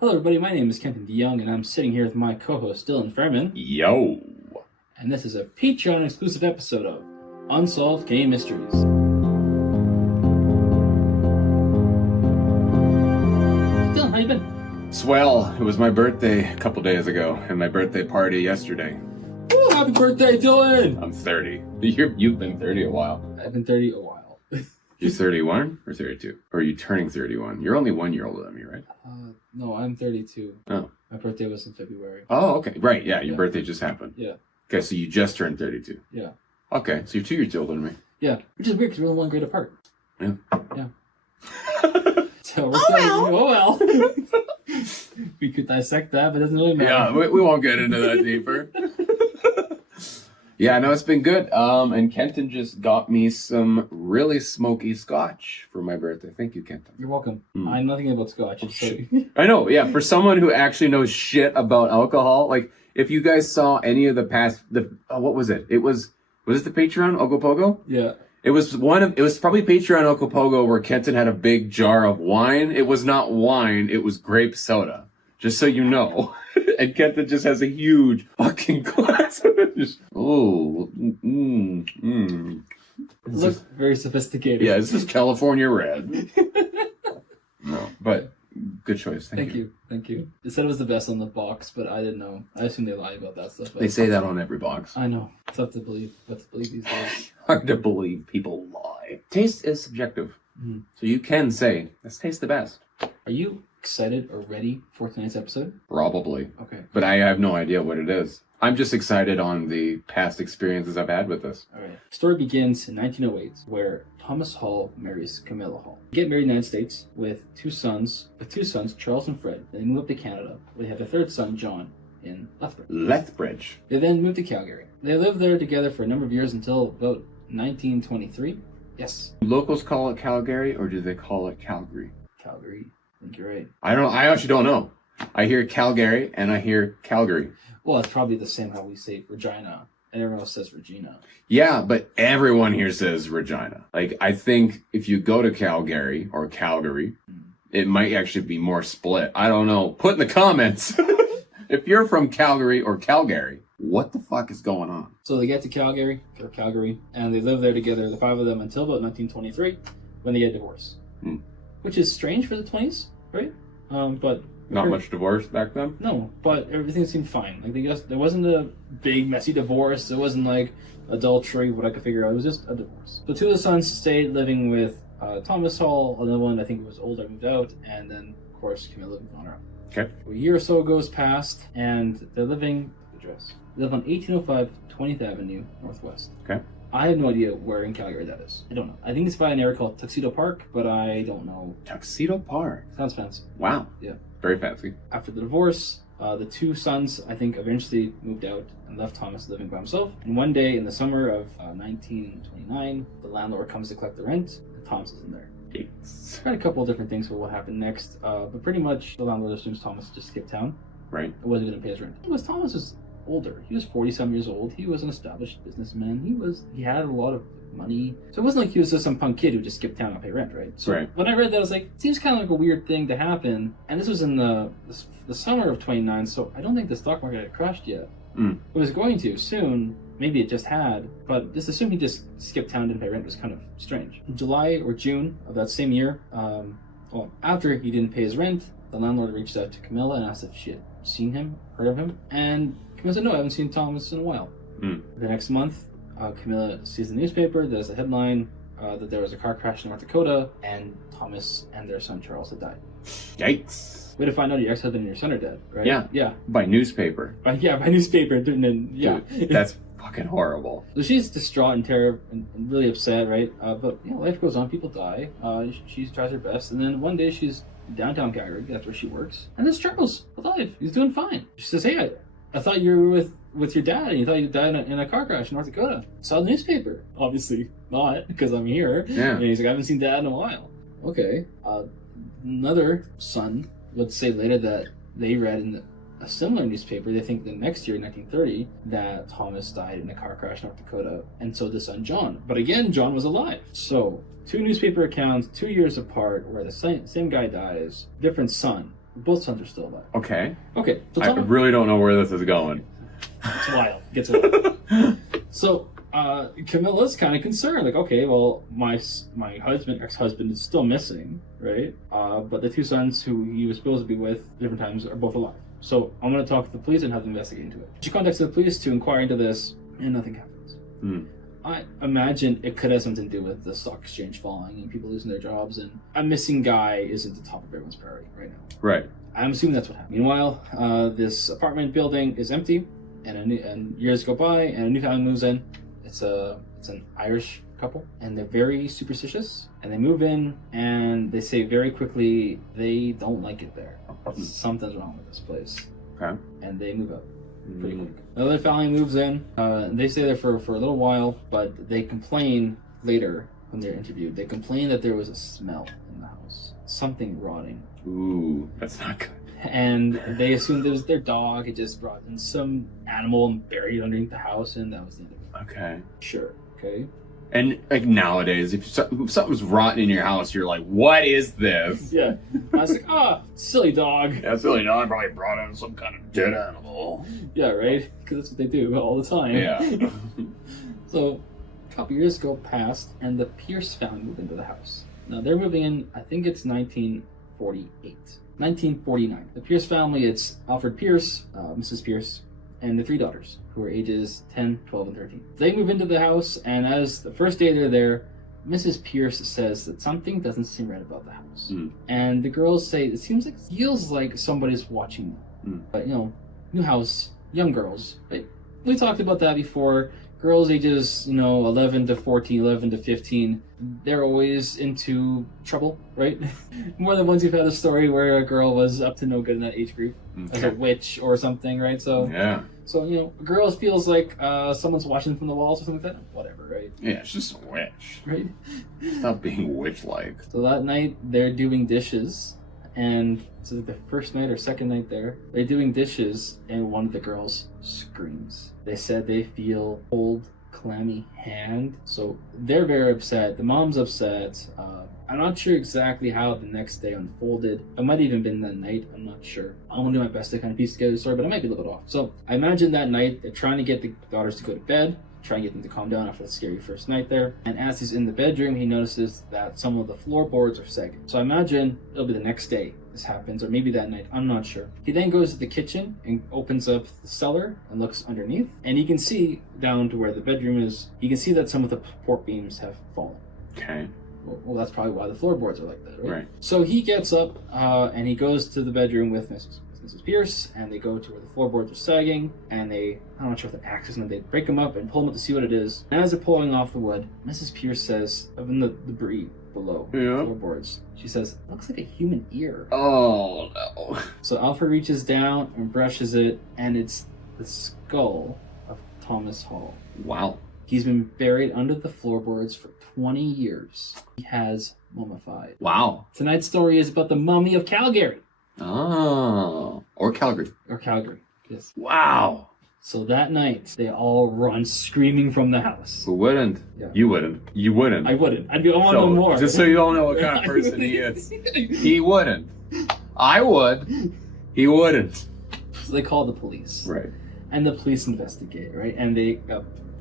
Hello everybody, my name is Kenton DeYoung and I'm sitting here with my co-host Dylan Fairman. Yo! And this is a Patreon exclusive episode of Unsolved Game Mysteries. Dylan, how you been? Swell. It was my birthday a couple days ago, and my birthday party yesterday. Woo, happy birthday, Dylan! I'm 30. You've been 30 a while. I've been 30 a while. You're 31 or 32? Or are you turning 31? You're only 1 year older than me, right? No, I'm 32. Oh. My birthday was in February. Oh, okay. Right, yeah, your birthday just happened. Yeah. Okay, so you just turned 32. Yeah. Okay, so you're 2 years older than me. Yeah, which is weird because we're only 1 grade apart. Yeah. Yeah. So we're well. We could dissect that, but it doesn't really matter. Yeah, we won't get into that deeper. Yeah, no, it's been good. And Kenton just got me some really smoky scotch for my birthday. Thank you, Kenton. You're welcome. I know nothing about scotch. So. I know, yeah. For someone who actually knows shit about alcohol, like if you guys saw any of the past, what was it? Was this the Patreon Ogopogo? Yeah. It was probably Patreon Ogopogo where Kenton had a big jar of wine. It was not wine, it was grape soda. Just so you know. And Kenton just has a huge fucking glass of it. Just, It looks very sophisticated. Yeah, this is California Red. No, but good choice. Thank you. Thank you. They said it was the best on the box, but I didn't know. I assume they lie about that stuff. They say that on every box. I know. It's tough to believe. Tough to believe these days. Hard to believe people lie. Taste is subjective. Mm-hmm. So you can say, let's taste the best. Are you excited or ready for tonight's episode? Probably. Okay. But I have no idea what it is. I'm just excited on the past experiences I've had with this. All right. The story begins in 1908, where Thomas Hall marries Camilla Hall. They get married in the United States with two sons, Charles and Fred. Then they move up to Canada, where they have a third son, John, in Lethbridge. They then moved to Calgary. They lived there together for a number of years until about 1923. Yes. Do locals call it Calgary, or do they call it Calgary? Calgary. I think you're right. I actually don't know. I hear Calgary and I hear Calgary. Well, it's probably the same how we say Regina, and everyone else says Regina. Yeah, but everyone here says Regina. Like, I think if you go to Calgary or Calgary, it might actually be more split. I don't know. Put in the comments if you're from Calgary or Calgary. What the fuck is going on? So they get to Calgary, and they live there together, the five of them, until about 1923, when they get divorced. Which is strange for the 20s, right? But not much divorce back then? No, but everything seemed fine. Like, there wasn't a big, messy divorce. It wasn't like adultery, what I could figure out. It was just a divorce. So two of the sons stayed living with Thomas Hall. Another one, I think, was older, moved out. And then, of course, Camilla moved on her own. Okay. A year or so goes past, and they're living, address, they live on 1805 20th Avenue, Northwest. Okay. I have no idea where in Calgary that is. I don't know. I think it's by an area called Tuxedo Park, but I don't know. Tuxedo Park? Sounds fancy. Wow. Yeah. Very fancy. After the divorce, the two sons, I think, eventually moved out and left Thomas living by himself. And one day in the summer of 1929, the landlord comes to collect the rent, and Thomas isn't there. It's Got a couple of different things for what happened next, but pretty much the landlord assumes Thomas just skipped town. Right. It wasn't going to pay his rent. Thomas was older. He was 40-some years old. He was an established businessman. He had a lot of money. So it wasn't like he was just some punk kid who just skipped town and pay rent, right? So right. When I read that, I was like, it seems kind of like a weird thing to happen. And this was in the summer of 29, so I don't think the stock market had crashed yet. It was going to soon. Maybe it just had. But just assuming he just skipped town and didn't pay rent was kind of strange. In July or June of that same year, after he didn't pay his rent, the landlord reached out to Camilla and asked if she had seen him, heard of him. And Camilla said, no, I haven't seen Thomas in a while. The next month, Camilla sees the newspaper. There's a headline that there was a car crash in North Dakota, and Thomas and their son Charles had died. Yikes. Way to find out your ex-husband and your son are dead, right? Yeah. Yeah. By newspaper. By newspaper. And yeah. Dude, that's fucking horrible. So she's distraught and terrible and really upset, right? But life goes on. People die. She tries her best, and then one day she's downtown Calgary. That's where she works. And there's Charles alive. He's doing fine. She says, hey, I thought you were with your dad, and you thought you died in a car crash in North Dakota. Saw the newspaper. Obviously not, because I'm here. Yeah. And he's like, I haven't seen dad in a while. Okay. Another son would say later that they read in a similar newspaper, they think the next year, 1930, that Thomas died in a car crash in North Dakota, and so did son John. But again, John was alive. So, two newspaper accounts, 2 years apart, where the same guy dies, different son. Both sons are still alive. Okay. Okay, so I really don't know where this is going. it's wild. It gets wild. So Camilla's kind of concerned. Like, okay, well, my ex-husband is still missing, right? But the two sons who he was supposed to be with different times are both alive. So I'm going to talk to the police and have them investigate into it. She contacts the police to inquire into this, and nothing happens. I imagine it could have something to do with the stock exchange falling and people losing their jobs, and a missing guy isn't the top of everyone's priority right now. Right. I'm assuming that's what happened. Meanwhile, this apartment building is empty, and years go by, and a new family moves in. It's an Irish couple, and they're very superstitious, and they move in, and they say very quickly they don't like it there. Something's wrong with this place. Okay. And they move out pretty quick. Another family moves in. They stay there for a little while, but they complain later when they're interviewed. They complain that there was a smell in the house. Something rotting. Ooh, that's not good. And they assumed it was their dog. It just brought in some animal and buried underneath the house, and that was the end of it. Okay. Sure. Okay. And like nowadays, if something's rotten in your house, you're like, "What is this?" Yeah. I was like, silly dog. Yeah, silly dog probably brought in some kind of dead animal. Yeah, right? Because that's what they do all the time. Yeah. So, a couple years go past, and the Pearce family moved into the house. Now, they're moving in, I think it's 1948. 1949. The Pearce family, it's Alfred Pearce, Mrs. Pearce, and the three daughters, who are ages 10, 12, and 13. They move into the house, and as the first day they're there, Mrs. Pearce says that something doesn't seem right about the house. And the girls say, it feels like somebody's watching them. But, new house, young girls. Right? We talked about that before. Girls ages, 11 to 14, 11 to 15, they're always into trouble, right? More than once you've had a story where a girl was up to no good in that age group, as a witch or something, right? So, yeah. So, a girl feels like someone's watching from the walls or something like that. Whatever, right? Yeah, it's just a witch. Right? Stop being witch-like. So that night, they're doing dishes, and this is the first night or second night there. They're doing dishes, and one of the girls screams. They said they feel cold, clammy hand. So they're very upset. The mom's upset. I'm not sure exactly how the next day unfolded. It might have even been that night. I'm not sure. I'm going to do my best to kind of piece together the story, but I might be a little bit off. So I imagine that night they're trying to get the daughters to go to bed, try and get them to calm down after the scary first night there. And as he's in the bedroom, he notices that some of the floorboards are sagging. So I imagine it'll be the next day this happens, or maybe that night. I'm not sure. He then goes to the kitchen and opens up the cellar and looks underneath. And he can see down to where the bedroom is, he can see that some of the support beams have fallen. Okay. Well, that's probably why the floorboards are like that, right? Right. So he gets up and he goes to the bedroom with Mrs. Pearce, and they go to where the floorboards are sagging, and I'm not sure if the axe is going to break them up and pull them up to see what it is. And as they're pulling off the wood, Mrs. Pearce says, of in the debris below the floorboards, she says, looks like a human ear. Oh, no. So Alfred reaches down and brushes it, and it's the skull of Thomas Hall. Wow. He's been buried under the floorboards for 20 years. He has mummified. Wow. Tonight's story is about the mummy of Calgary. Oh. Or Calgary. Or Calgary, yes. Wow. So that night, they all run screaming from the house. Who wouldn't? Yeah. You wouldn't. You wouldn't. I wouldn't. I want to know more. Just so you all know what kind of person he is. He wouldn't. I would. He wouldn't. So they call the police. Right. And the police investigate, right? And they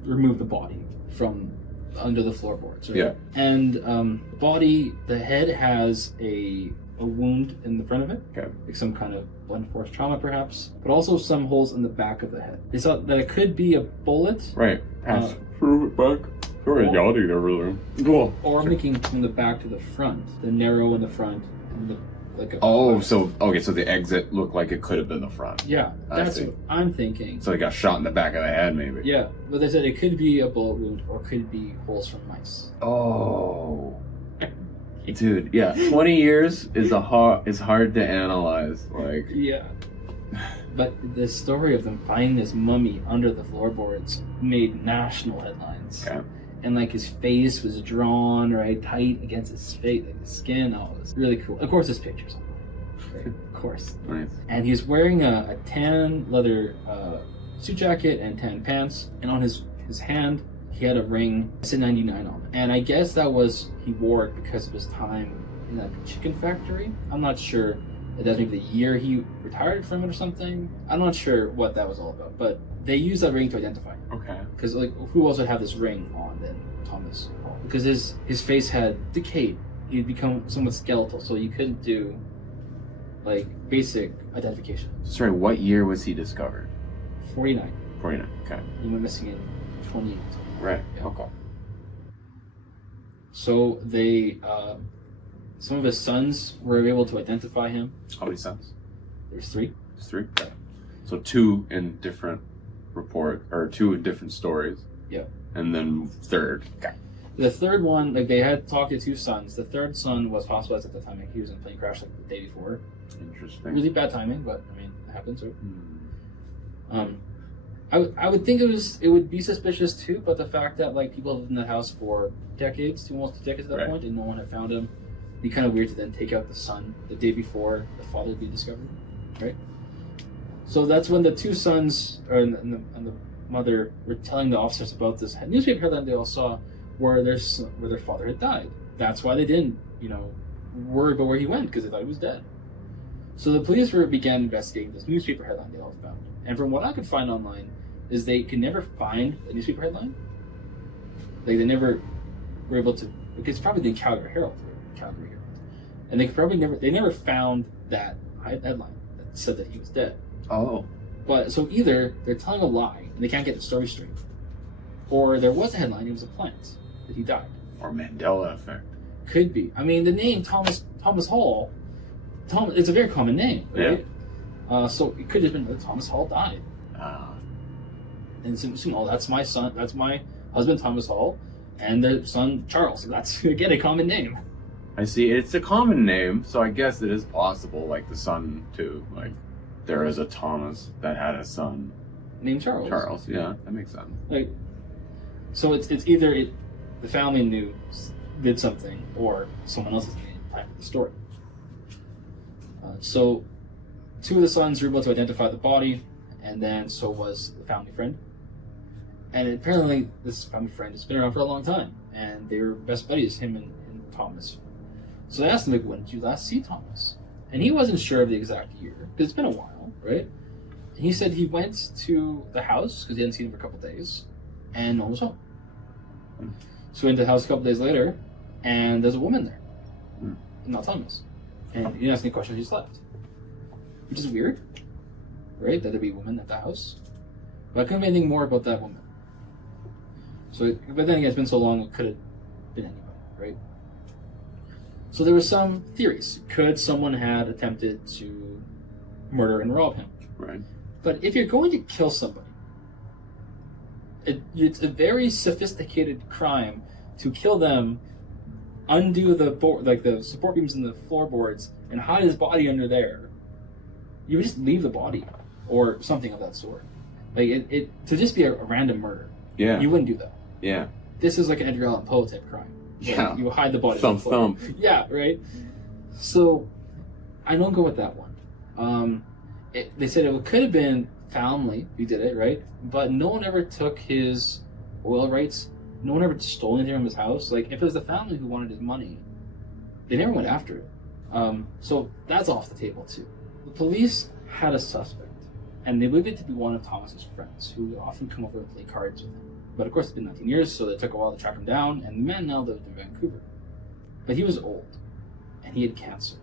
remove the body from under the floorboards, right? Yeah. And the head has a wound in the front of it. Okay. Like some kind of blunt force trauma, perhaps. But also some holes in the back of the head. They thought that it could be a bullet. Right. Pass through it back. Sorry, yachting over there. Go. Or making from the back to the front. The narrow in the front and the so the exit looked like it could have been the front. Yeah, that's what I'm thinking. So he got shot in the back of the head, maybe. Yeah, but they said it could be a bullet wound or could be holes from mice. Oh, dude, yeah, 20 years is hard to analyze. Like, yeah, but the story of them finding this mummy under the floorboards made national headlines. Okay. And like his face was drawn right tight against his face, like the skin. Oh, it was really cool. Of course, there's pictures of him. Right? Of course. Nice. And he was wearing a tan leather suit jacket and tan pants. And on his hand, he had a ring. It said 99 on it. And I guess he wore it because of his time in that chicken factory. I'm not sure. That's maybe the year he retired from it or something. I'm not sure what that was all about, but they used that ring to identify him. Okay. Because like, who else would have this ring on than Thomas Hall? Because his face had decayed. He'd become somewhat skeletal, so you couldn't do like basic identification. Sorry, what year was he discovered? 49. 49. Okay. He went missing in 28. Right. Yeah. Okay. So they, some of his sons were able to identify him. How many sons? There's 3. There's 3. Okay. So 2 in different or 2 in different stories. Yeah. And then 3rd. Okay. The 3rd one, like they had talked to 2 sons. The 3rd son was hospitalized at the time. Like, he was in a plane crash like the day before. Interesting. Really bad timing, but I mean, it happens. Right? I would think it would be suspicious too, but the fact that like people lived in the house for decades, almost 2 decades at that point, and no one had found him, it'd be kind of weird to then take out the son the day before the father would be discovered, right? So that's when the 2 sons and the mother were telling the officers about this newspaper headline they all saw, where their father had died. That's why they didn't, worry about where he went, because they thought he was dead. So the police began investigating this newspaper headline they all found. And from what I could find online, is they could never find a newspaper headline. Like, they never were able to, because it's probably the Calgary Herald, and they never found that headline that said that he was dead. Oh. But so either they're telling a lie and they can't get the story straight, or there was a headline, it was a plant that he died. Or Mandela effect. Could be. I mean, the name Thomas Hall, it's a very common name, right? Yeah. So it could have been that Thomas Hall died. And assume, that's my son, that's my husband Thomas Hall, and their son Charles. So that's, again, a common name. I see. It's a common name, so I guess it is possible, like the son too. Like, there is a Thomas that had a son named Charles. Charles, yeah, that makes sense. Like, so it's either the family did something, or someone else is typing the story. So 2 of the sons were able to identify the body, and then so was the family friend. And apparently this family friend has been around for a long time, and they were best buddies, him and Thomas. So they asked him, like, when did you last see Thomas? And he wasn't sure of the exact year, because it's been a while, right? And he said he went to the house, because he hadn't seen him for a couple days, and no one was home. So he went to the house a couple days later, and there's a woman there, not Thomas. And he didn't ask any questions, he just left. Which is weird, right? That there'd be a woman at the house. But I couldn't find anything more about that woman. So, but then again, it's been so long, it could have been anybody, right? So there were some theories. Could someone have attempted to murder and rob him? Right. But if you're going to kill somebody, it's a very sophisticated crime to kill them, undo the support beams and the floorboards, and hide his body under there. You would just leave the body, or something of that sort. Like, it to just be a random murder. Yeah. You wouldn't do that. Yeah. This is like an Edgar Allan Poe type crime. Yeah. You hide the body. Thump. Yeah, right? So, I don't go with that one. They said it could have been family who did it, right? But no one ever took his oil rights. No one ever stole anything from his house. Like, if it was the family who wanted his money, they never went after it. So that's off the table too. The police had a suspect, and they believed it to be one of Thomas's friends, who would often come over and play cards with him. But of course, it's been 19 years, so it took a while to track him down, and the man now lived in Vancouver. But he was old, and he had cancer.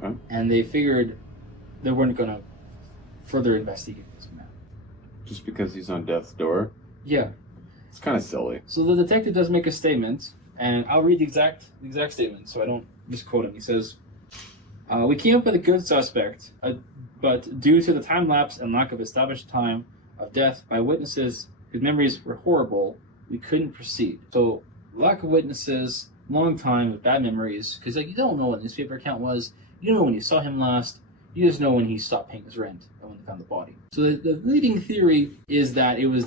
Okay. And they figured they weren't going to further investigate this man. Just because he's on death's door? Yeah. It's kind of silly. So the detective does make a statement, and I'll read the exact statement so I don't misquote him. He says, we came up with a good suspect, but due to the time lapse and lack of established time of death by witnesses whose memories were horrible, we couldn't proceed. So, lack of witnesses, long time with bad memories, because you don't know what the newspaper account was, you don't know when you saw him last, you just know when he stopped paying his rent and when they found the body. So the leading theory is that it was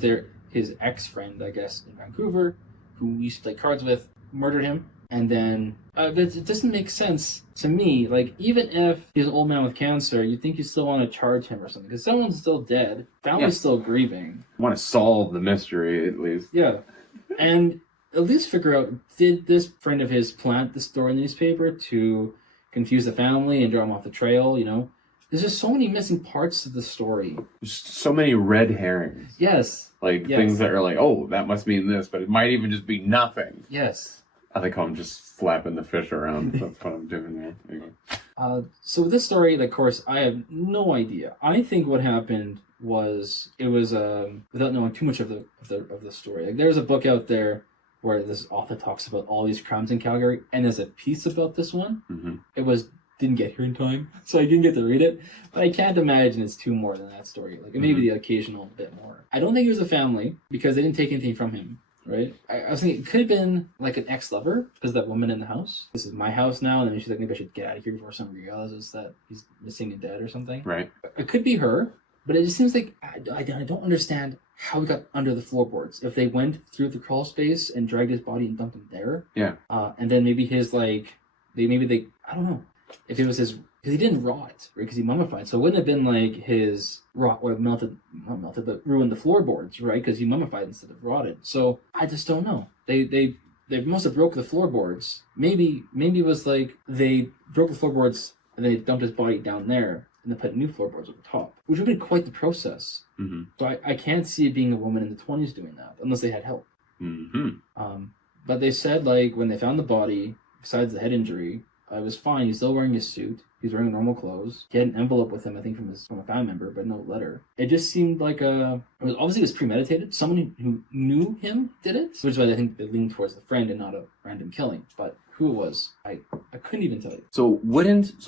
his ex-friend, I guess, in Vancouver, who he used to play cards with, murdered him. And then, it doesn't make sense to me. Like, even if he's an old man with cancer, you'd think you still want to charge him or something. Because someone's still dead. Family's still grieving. I want to solve the mystery, at least. Yeah. And at least figure out, did this friend of his plant the story in the newspaper to confuse the family and draw them off the trail, you know. There's just so many missing parts to the story. There's so many red herrings. Yes. Like things that are like, oh, that must mean this, but it might even just be nothing. Yes. I think I'm just slapping the fish around. That's what I'm doing there. Anyway. So with this story, of course, I have no idea. I think what happened was without knowing too much of the story. Like, there's a book out there where this author talks about all these crimes in Calgary, and there's a piece about this one. Mm-hmm. It didn't get here in time, so I didn't get to read it. But I can't imagine it's two more than that story. Like, maybe the occasional bit more. I don't think it was a family because they didn't take anything from him. Right? I was thinking it could have been like an ex-lover because that woman in the house. This is my house now, and then she's like, maybe I should get out of here before someone realizes that he's missing and dead or something. Right. It could be her, but it just seems like I don't understand how he got under the floorboards. If they went through the crawl space and dragged his body and dumped him there. Yeah. And then maybe his I don't know if it was his. Because he didn't rot, right? Because he mummified. So it wouldn't have been like his rot or not melted, but ruined the floorboards, right? Because he mummified instead of rotted. So I just don't know. They must have broke the floorboards. Maybe it was like they broke the floorboards and they dumped his body down there and they put new floorboards over top, which would be quite the process. Mm-hmm. So I can't see it being a woman in the 20s doing that, unless they had help. Mm-hmm. But they said, like, when they found the body, besides the head injury, it was fine. He's still wearing his suit. He's wearing normal clothes. He had an envelope with him, I think, from a family member, but no letter. It just seemed like it was premeditated. Someone who knew him did it, which is why I think they leaned towards the friend and not a random killing. But who it was, I couldn't even tell you. So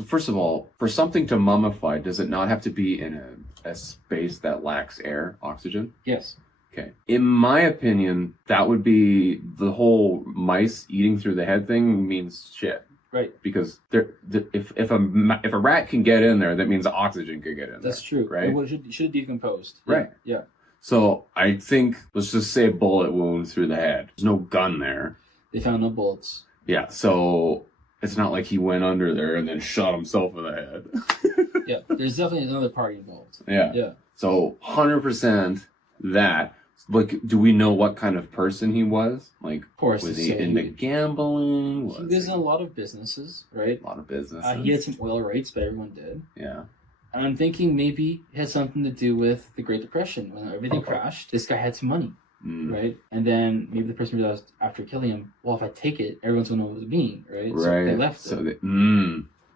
first of all, for something to mummify, does it not have to be in a space that lacks air, oxygen? Yes. Okay. In my opinion, that would be the whole mice eating through the head thing means shit. Right. Because if a rat can get in there, that means the oxygen could get in there. That's true. Right. It should have decomposed. Right. Yeah. So I think, let's just say bullet wound through the head. There's no gun there. They found no bullets. Yeah. So it's not like he went under there and then shot himself in the head. Yeah. There's definitely another party involved. Yeah. Yeah. So 100% that. Like, do we know what kind of person he was? Like, of course, was he into gambling? He was in a lot of businesses, right? A lot of businesses. He had some oil rights, but everyone did. Yeah. And I'm thinking maybe it had something to do with the Great Depression. When everything crashed, this guy had some money, right? And then maybe the person realized after killing him, well, if I take it, everyone's going to know what it was me, right? So they left it.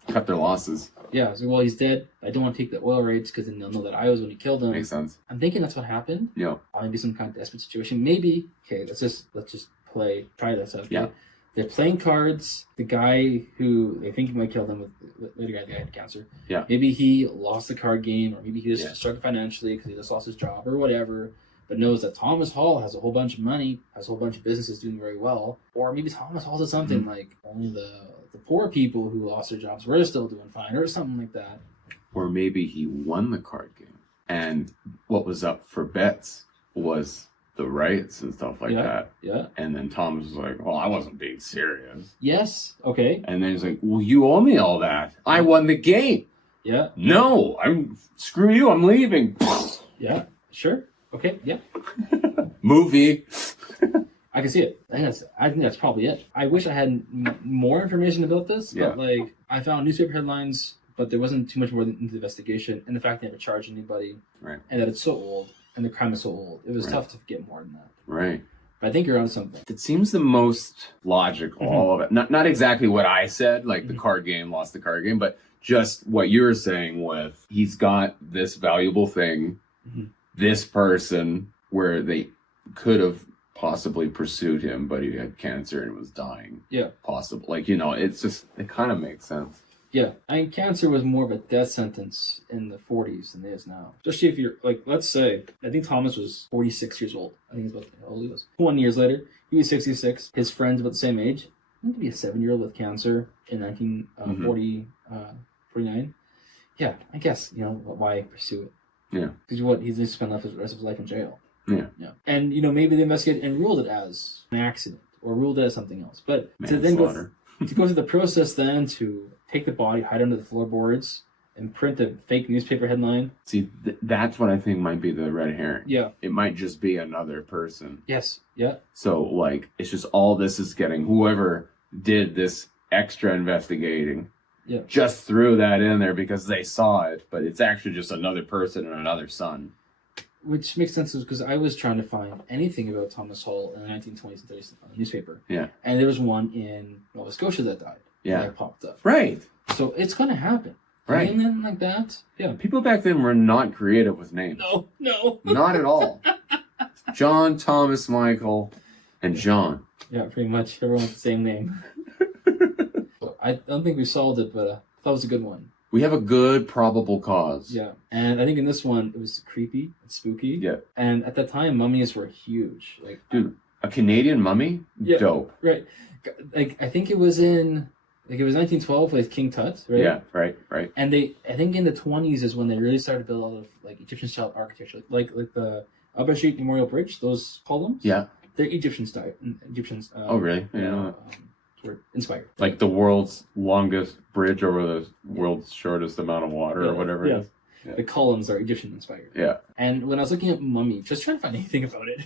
Cut their losses. Yeah, so well, he's dead. I don't want to take the oil rights because then they'll know that I was when he killed him. Makes sense. I'm thinking that's what happened. Yeah. Maybe some kind of desperate situation. Maybe. Okay, let's just try this out. Okay? Yeah. They're playing cards. The guy who they think might kill them with the guy that had cancer. Yeah. Maybe he lost the card game, or maybe he just struggled financially because he just lost his job or whatever. But knows that Thomas Hall has a whole bunch of money, has a whole bunch of businesses doing very well. Or maybe Thomas Hall does something like only the poor people who lost their jobs were still doing fine, or something like that. Or maybe he won the card game, and what was up for bets was the rights and stuff like that. Yeah. And then Thomas was like, well, I wasn't being serious. Yes. Okay. And then he's like, well, you owe me all that. I won the game. Yeah. No, screw you. I'm leaving. Yeah. Sure. Okay. Yeah. Movie. I can see it. I think that's probably it. I wish I had more information about this, but I found newspaper headlines, but there wasn't too much more into the investigation, and the fact they never charged anybody, right? And that it's so old, and the crime is so old. It was tough to get more than that. Right. But I think you're on something. It seems the most logical, all of it. Not exactly what I said, like the card game, lost the card game, but just what you're saying with he's got this valuable thing, this person, where they could have possibly pursued him, but he had cancer and was dying. Yeah. Possible. It's just, it kind of makes sense. Yeah. Cancer was more of a death sentence in the 40s than it is now. Especially if you're, let's say, I think Thomas was 46 years old. I think it's about how old he was. 20 years later, he was 66. His friend's about the same age. I think to be a 7-year-old with cancer in 1949. Yeah, I guess, why pursue it? Yeah. Because he's just spent the rest of his life in jail. Yeah. And, maybe they investigated and ruled it as an accident or ruled it as something else. But to then go through the process then to take the body, hide under the floorboards, and print a fake newspaper headline. See, that's what I think might be the red herring. Yeah. It might just be another person. Yes. Yeah. So, it's just all this is getting, whoever did this extra investigating just threw that in there because they saw it, but it's actually just another person and another son. Which makes sense because I was trying to find anything about Thomas Hall in the 1920s and 30s on the newspaper. Yeah. And there was one in Nova Scotia that died. Yeah. That popped up. Right. So it's going to happen. Right. And then like that, yeah. People back then were not creative with names. No. Not at all. John, Thomas, Michael, and John. Yeah, pretty much. Everyone with the same name. So I don't think we solved it, but that was a good one. We have a good probable cause. Yeah. And I think in this one, it was creepy and spooky. Yeah. And at that time, mummies were huge. Like, dude, a Canadian mummy? Yeah, dope. Right. Like, I think it was in... Like, it was 1912 with King Tut, right? Yeah, right. And I think in the 20s is when they really started to build a lot of, like, Egyptian-style architecture. Like the Albert Street Memorial Bridge, those columns. Yeah. They're Egyptian-style. Oh, really? Yeah. Were inspired. Like the world's longest bridge over the world's shortest amount of water or whatever it is. Yeah. The columns are Egyptian-inspired. Yeah. And when I was looking at mummy, just trying to find anything about it,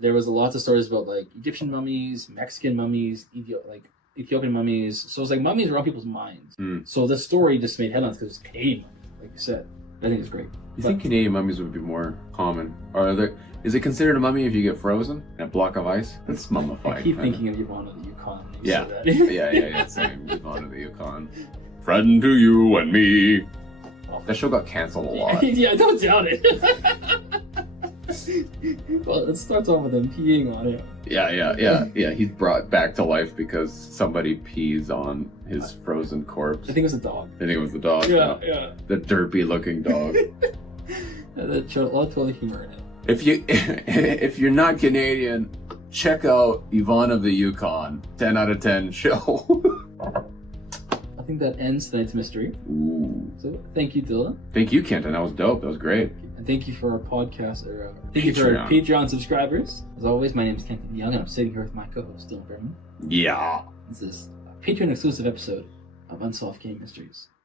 there was lots of stories about, like, Egyptian mummies, Mexican mummies, Ethiopian mummies. So it's like mummies were on people's minds. So this story just made headlines because it's Canadian mummy, like you said. I think it's great. You think Canadian mummies would be more common? Or is it considered a mummy if you get frozen in a block of ice? That's mummified. I keep thinking of Yvonne of the Yukon. Yeah. Yeah. Same. Yvonne of the Yukon. Friend to you and me. That show got canceled a lot. Yeah, don't doubt it. Well, it starts off with him peeing on it. Yeah. He's brought back to life because somebody pees on his frozen corpse. I think it was a dog. I think it was the dog. Yeah. The derpy looking dog. That showed a lot of humor in it. If you're not Canadian, check out Yvonne of the Yukon. 10 out of 10 show. I think that ends tonight's mystery. Ooh. So thank you, Dylan. Thank you, Kenton. That was dope. That was great. And thank you for our podcast, thank you for our Patreon subscribers. As always, my name is Kenton Young, and I'm sitting here with my co-host, Dylan Berman. Yeah. This is a Patreon exclusive episode of Unsolved Game Mysteries.